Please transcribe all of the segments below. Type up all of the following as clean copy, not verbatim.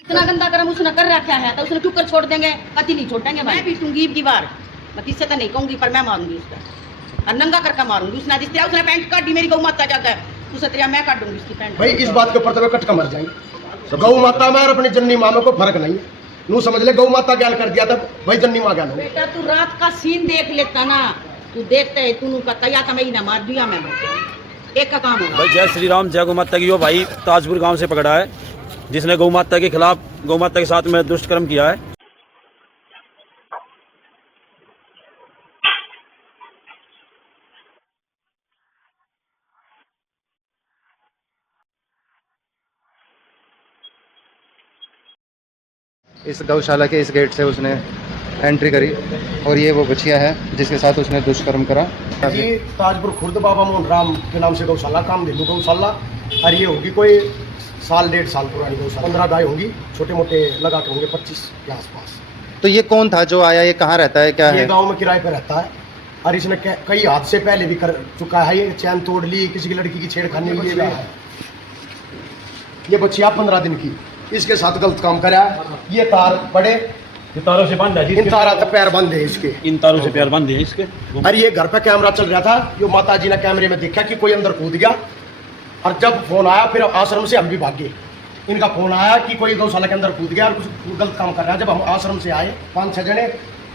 इतना गंदा कर्म उसने कर रखा है तो उसने क्यों कर छोड़ देंगे? कति नहीं छोड़ेंगे भाई। मैं पीटूंगी की बार, मैं किससे तो नहीं कहूंगी, पर मैं मारूंगी उसका और नंगा करके मारूंगी। उसने जिस उसने पैंट काटी मेरी गौ माता जाता है, उसे तेरा मैं काटूंगी उसकी पैंट। भाई इस बात के ऊपर तो कट का मर जाएंगे। गौ माता में और अपनी जननी माँ में कोई फर्क नहीं है। नू समझ ले, गौ माता ज्ञान कर दिया था, भाई जननी माँ ज्ञान हो। बेटा तू रात का सीन देख लेता ना, तू देखते है तू कहता या तो मैं ना मार दिया मैं एक का काम होगा। भाई जय श्री राम, जय गौ माता की। यो भाई ताजपुर गांव से पकड़ा है जिसने गौ माता के खिलाफ, गौ माता के साथ में दुष्ट कर्म किया है। इस गौशाला के इस गेट से उसने एंट्री करी और ये वो बछिया है जिसके साथ उसने दुष्कर्म करा। जी ताजपुर खुर्द बाबा मोहन राम के नाम से गौशाला, काम दिल्लू गौशाला। और ये होगी कोई साल 1.5 साल पुरानी गौशाला। 15 गाय होंगी, छोटे मोटे लगा के होंगे 25 के आसपास। तो ये कौन था जो आया, ये कहाँ रहता है, क्या ये है? गांव में किराए पर रहता है और इसने कई हादसे पहले भी कर चुका है। ये चैन तोड़ ली, किसी की लड़की की छेड़खानी हुई है। ये बच्चिया 15 दिन की, इसके साथ गलत काम करा है। ये तार बड़े तारों से बांधा है, इन तारों तक पैर बंद है इसके, इन तारों से पैर बांधे हैं इसके। और ये घर पे कैमरा चल रहा था। ये माता जी ने कैमरे में देखा कि कोई अंदर कूद गया, और जब फोन आया फिर आश्रम से हम भी भागे। इनका फोन आया कि कोई गौशाला के अंदर कूद गया और कुछ गलत काम कर रहा है। जब हम आश्रम से आए 5-6 जने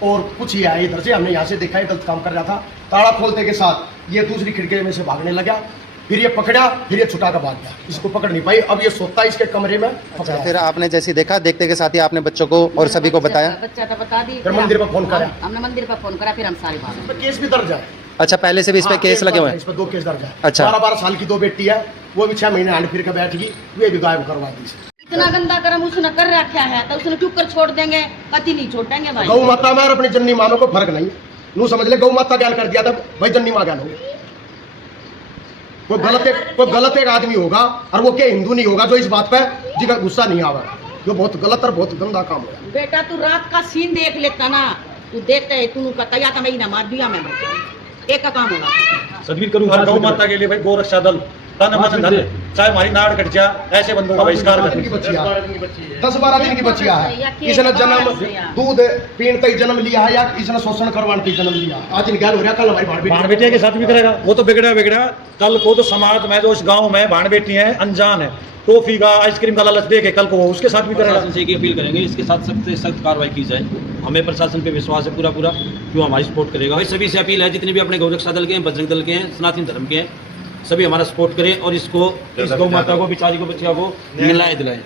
और कुछ ही आए इधर से, हमने यहाँ से देखा ये गलत काम कर रहा था। ताला खोलते के साथ ये दूसरी खिड़की में से भागने लगा, फिर ये पकड़ा, फिर ये छुटा कर भाग गया। इसको पकड़ नहीं पाई, अब ये सोता इसके कमरे में पकड़ा। फिर आपने जैसे देखा, देखते के साथ ही आपने बच्चों को और सभी को बताया? बच्चा तो बता दी, फिर मंदिर पर फोन करा, हमने मंदिर पर फोन करा, फिर हम सारी बात। इस पर केस भी दर्ज है। अच्छा, पहले से भी इस पे हाँ, केस लगे हुए हैं? इस पर 2 केस दर्ज है। अच्छा। 12 साल की 2 बेटी है, वो भी 6 महीने हांड फिर के बैठ गई, वे भी गायब करवा दी। इतना गंदा कर्म उसने कर रखा है तो उसने क्यों कर छोड़ देंगे? कति नहीं छोड़ेंगे भाई। गौ माता में और अपनी जननी माँ में कोई फर्क नहीं है। नू समझ ले, गौ माता ज्ञान कर दिया था, भाई जननी माँ ज्ञान हो। कोई गलत एक आदमी होगा और वो क्या हिंदू नहीं होगा जो इस बात पे जिसका गुस्सा नहीं आवा। जो बहुत गलत और बहुत गंदा काम है। बेटा तू रात का सीन देख लेता ना, तू देखते है तू कहता या तो मैं ना मार दिया मैं एक का काम होगा। सदबीर करूंगा गौ माता के लिए भाई गौ रक्षा दल तन मन धन, चाहे हमारी नाड़ कट जा, ऐसे बंदों का बहिष्कार कर। 10-12 दिन की बच्चिया है। इसने जन्म दूध पीने तक जन्म लिया है या इसने शोषण करवाने तक जन्म लिया? आज इनका हो रहा, कल हमारी भाण बेटिया के साथ भी करेगा। वो तो बिगड़ा कल को तो समाज में जो उस गांव में भाण बेटी है, अनजान है, टॉफी का आइसक्रीम का लालच दे के कल को वो उसके साथ भी करेगा। प्रशासन से एक अपील करेंगे, इसके साथ सख्त से सख्त कार्रवाई की जाए। हमें प्रशासन पे विश्वास है पूरा कि वो हमारी सपोर्ट करेगा। भाई सभी से अपील है, जितने भी अपने गौरक्षा दल के हैं, बजरंग दल के हैं, सनातन धर्म के हैं, सभी हमारा सपोर्ट करें और इसको, इस गौ माता को, बिचारी को, बच्चिया को न्याय दिलाएं।